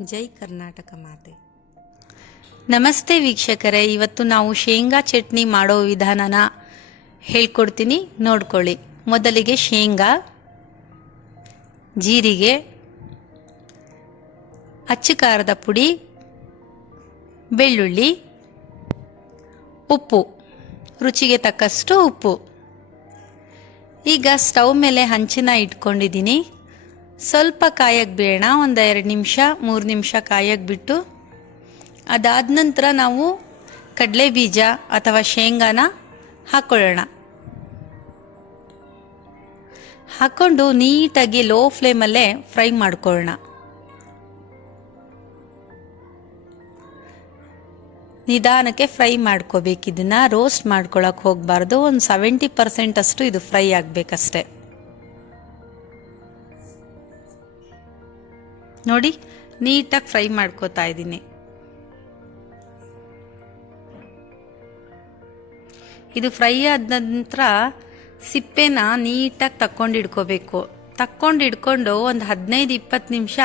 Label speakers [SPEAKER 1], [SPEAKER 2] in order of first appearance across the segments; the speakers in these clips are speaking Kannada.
[SPEAKER 1] ಜೈ ಕರ್ನಾಟಕ ಮಾತೆ. ನಮಸ್ತೆ ವೀಕ್ಷಕರೇ, ಇವತ್ತು ನಾವು ಶೇಂಗಾ ಚಟ್ನಿ ಮಾಡೋ ವಿಧಾನನ ಹೇಳ್ಕೊಡ್ತೀನಿ, ನೋಡ್ಕೊಳ್ಳಿ. ಮೊದಲಿಗೆ ಶೇಂಗಾ, ಜೀರಿಗೆ, ಅಚ್ಚು ಖಾರದ ಪುಡಿ, ಬೆಳ್ಳುಳ್ಳಿ, ಉಪ್ಪು, ರುಚಿಗೆ ತಕ್ಕಷ್ಟು ಉಪ್ಪು. ಈಗ ಸ್ಟವ್ ಮೇಲೆ ಹಂಚಿನ ಇಟ್ಕೊಂಡಿದ್ದೀನಿ. ಸ್ವಲ್ಪ ಕಾಯಕ್ಕೆ ಬೇಡ ಒಂದು ಎರಡು ನಿಮಿಷ, ಮೂರು ನಿಮಿಷ ಕಾಯಕ್ಕೆ ಬಿಟ್ಟು, ಅದಾದ ನಂತರ ನಾವು ಕಡಲೆ ಬೀಜ ಅಥವಾ ಶೇಂಗಾನ ಹಾಕ್ಕೊಳ್ಳೋಣ ಹಾಕ್ಕೊಂಡು ನೀಟಾಗಿ ಲೋ ಫ್ಲೇಮಲ್ಲೇ ಫ್ರೈ ಮಾಡ್ಕೊಳ್ಳೋಣ. ನಿಧಾನಕ್ಕೆ ಫ್ರೈ ಮಾಡ್ಕೋಬೇಕು. ಇದನ್ನು ರೋಸ್ಟ್ ಮಾಡ್ಕೊಳಕ್ಕೆ ಹೋಗಬಾರ್ದು. ಒಂದು ಸೆವೆಂಟಿ ಪರ್ಸೆಂಟ್ ಅಷ್ಟು ಇದು ಫ್ರೈ ಆಗಬೇಕಷ್ಟೆ. ನೋಡಿ, ನೀಟಾಗಿ ಫ್ರೈ ಮಾಡ್ಕೋತಾ ಇದ್ದೀನಿ. ಇದು ಫ್ರೈ ಆದ ನಂತರ ಸಿಪ್ಪೆನ ನೀಟಾಗಿ ತಕ್ಕೊಂಡು ಇಡ್ಕೋಬೇಕು. ತಕ್ಕೊಂಡು ಇಡ್ಕೊಂಡು ಒಂದು ಹದಿನೈದು ಇಪ್ಪತ್ತು ನಿಮಿಷ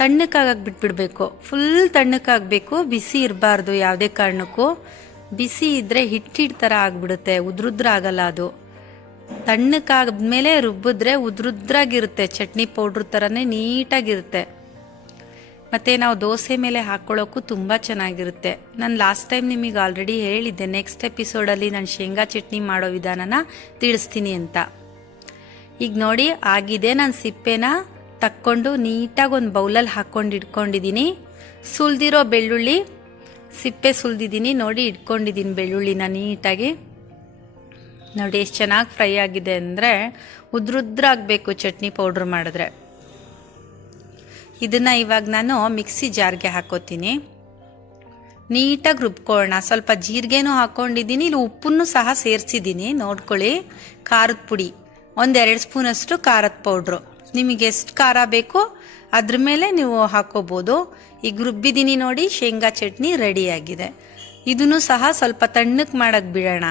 [SPEAKER 1] ತಣ್ಣಕ್ಕಾಗಕ್ಕೆ ಬಿಟ್ಬಿಡ್ಬೇಕು. ಫುಲ್ ತಣ್ಣಕ್ಕಾಗಬೇಕು, ಬಿಸಿ ಇರಬಾರ್ದು ಯಾವುದೇ ಕಾರಣಕ್ಕೂ. ಬಿಸಿ ಇದ್ರೆ ಹಿಟ್ಟಿಟ್ಟು ಥರ ಆಗ್ಬಿಡುತ್ತೆ, ಉದ್ರುದ್ರ ಆಗಲ್ಲ ಅದು. ತಣ್ಣಕ್ಕಾದ್ಮೇಲೆ ರುಬ್ಬಿದ್ರೆ ಉದ್ರುದ್ರಾಗಿರುತ್ತೆ, ಚಟ್ನಿ ಪೌಡ್ರ್ ಥರನೇ ನೀಟಾಗಿರುತ್ತೆ. ಮತ್ತು ನಾವು ದೋಸೆ ಮೇಲೆ ಹಾಕ್ಕೊಳ್ಳೋಕ್ಕೂ ತುಂಬ ಚೆನ್ನಾಗಿರುತ್ತೆ. ನಾನು ಲಾಸ್ಟ್ ಟೈಮ್ ನಿಮಗೆ ಆಲ್ರೆಡಿ ಹೇಳಿದ್ದೆ ನೆಕ್ಸ್ಟ್ ಎಪಿಸೋಡಲ್ಲಿ ನಾನು ಶೇಂಗಾ ಚಟ್ನಿ ಮಾಡೋ ವಿಧಾನನ ತಿಳಿಸ್ತೀನಿ ಅಂತ. ಈಗ ನೋಡಿ, ಆಗಿದೆ ನಾನು ಸಿಪ್ಪೆನ ತಕ್ಕೊಂಡು ನೀಟಾಗಿ ಒಂದು ಬೌಲಲ್ಲಿ ಹಾಕ್ಕೊಂಡು ಇಟ್ಕೊಂಡಿದ್ದೀನಿ ಸುಲ್ದಿರೋ ಬೆಳ್ಳುಳ್ಳಿ, ಸಿಪ್ಪೆ ಸುಲ್ದಿದ್ದೀನಿ ನೋಡಿ ಇಟ್ಕೊಂಡಿದ್ದೀನಿ ಬೆಳ್ಳುಳ್ಳಿನ ನೀಟಾಗಿ. ನೋಡಿ, ಎಷ್ಟು ಚೆನ್ನಾಗಿ ಫ್ರೈ ಆಗಿದೆ ಅಂದರೆ ಉದ್ರುದ್ರಾಗಬೇಕು ಚಟ್ನಿ ಪೌಡ್ರ್ ಮಾಡಿದ್ರೆ. ಇದನ್ನು ಇವಾಗ ನಾನು ಮಿಕ್ಸಿ ಜಾರ್ಗೆ ಹಾಕೋತೀನಿ. ನೀಟಾಗಿ ರುಬ್ಕೊಳ್ಳೋಣ ಸ್ವಲ್ಪ ಜೀರಿಗೆನೂ ಹಾಕ್ಕೊಂಡಿದ್ದೀನಿ ಇಲ್ಲಿ ಉಪ್ಪನ್ನು ಸಹ ಸೇರಿಸಿದ್ದೀನಿ. ನೋಡ್ಕೊಳ್ಳಿ, ಖಾರದ ಪುಡಿ. ಒಂದೆರಡು ಸ್ಪೂನಷ್ಟು ಖಾರದ ಪೌಡ್ರು. ನಿಮಗೆ ಎಷ್ಟು ಖಾರ ಬೇಕೋ, ಅದ್ರ ಮೇಲೆ ನೀವು ಹಾಕೋಬೋದು. ಈಗ ರುಬ್ಬಿದ್ದೀನಿ ನೋಡಿ, ಶೇಂಗಾ ಚಟ್ನಿ ರೆಡಿಯಾಗಿದೆ. ಇದನ್ನು ಸಹ ಸ್ವಲ್ಪ ತಣ್ಣಕ್ಕೆ ಮಾಡೋಕ್ಕೆ ಬಿಡೋಣ.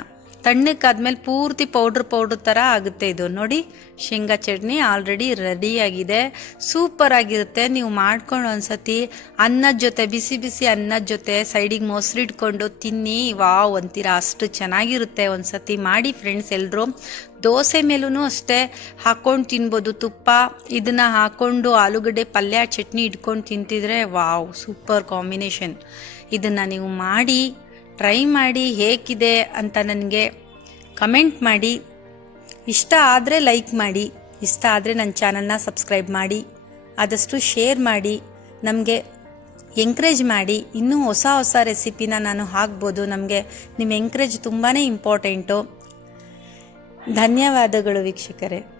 [SPEAKER 1] ತಣ್ಣಕ್ಕಾದ್ಮೇಲೆ ಪೂರ್ತಿ ಪೌಡ್ರ್ ಪೌಡ್ರ್ ಥರ ಆಗುತ್ತೆ ಇದು. ನೋಡಿ, ಶೇಂಗಾ ಚಟ್ನಿ ಆಲ್ರೆಡಿ ರೆಡಿಯಾಗಿದೆ ಸೂಪರ್ ಆಗಿರುತ್ತೆ. ನೀವು ಮಾಡ್ಕೊಂಡು ಒಂದ್ಸತಿ ಅನ್ನದ ಜೊತೆ, ಬಿಸಿ ಬಿಸಿ ಅನ್ನದ ಜೊತೆ ಸೈಡಿಗೆ ಮೊಸರು ಇಟ್ಕೊಂಡು ತಿನ್ನಿ. ವಾವ್ ಅಂತೀರಾ ಅಷ್ಟು ಚೆನ್ನಾಗಿರುತ್ತೆ. ಒಂದ್ಸತಿ ಮಾಡಿ ಫ್ರೆಂಡ್ಸ್ ಎಲ್ಲರೂ ದೋಸೆ ಮೇಲೂ ಅಷ್ಟೇ ಹಾಕ್ಕೊಂಡು ತಿನ್ಬೋದು. ತುಪ್ಪ, ಇದನ್ನು ಹಾಕ್ಕೊಂಡು ಆಲೂಗಡ್ಡೆ, ಪಲ್ಯ, ಚಟ್ನಿ ಇಟ್ಕೊಂಡು ತಿಂತಿದ್ರೆ ವಾವ್ ಸೂಪರ್ ಕಾಂಬಿನೇಷನ್ ಇದನ್ನು ನೀವು ಮಾಡಿ ಟ್ರೈ ಮಾಡಿ ಹೇಗಿದೆ ಅಂತ ನನಗೆ ಕಮೆಂಟ್ ಮಾಡಿ. ಇಷ್ಟ ಆದರೆ ಲೈಕ್ ಮಾಡಿ. ಇಷ್ಟ ಆದರೆ ನನ್ನ ಚಾನಲ್ನ ಸಬ್ಸ್ಕ್ರೈಬ್ ಮಾಡಿ. ಆದಷ್ಟು ಶೇರ್ ಮಾಡಿ. ನಮಗೆ ಎಂಕರೇಜ್ ಮಾಡಿ. ಇನ್ನೂ ಹೊಸ ಹೊಸ ರೆಸಿಪಿನ ನಾನು ಹಾಕ್ಬೋದು. ನಮಗೆ ನಿಮ್ಮ ಎಂಕರೇಜ್ ತುಂಬಾ ಇಂಪಾರ್ಟೆಂಟು. ಧನ್ಯವಾದಗಳು ವೀಕ್ಷಕರೇ.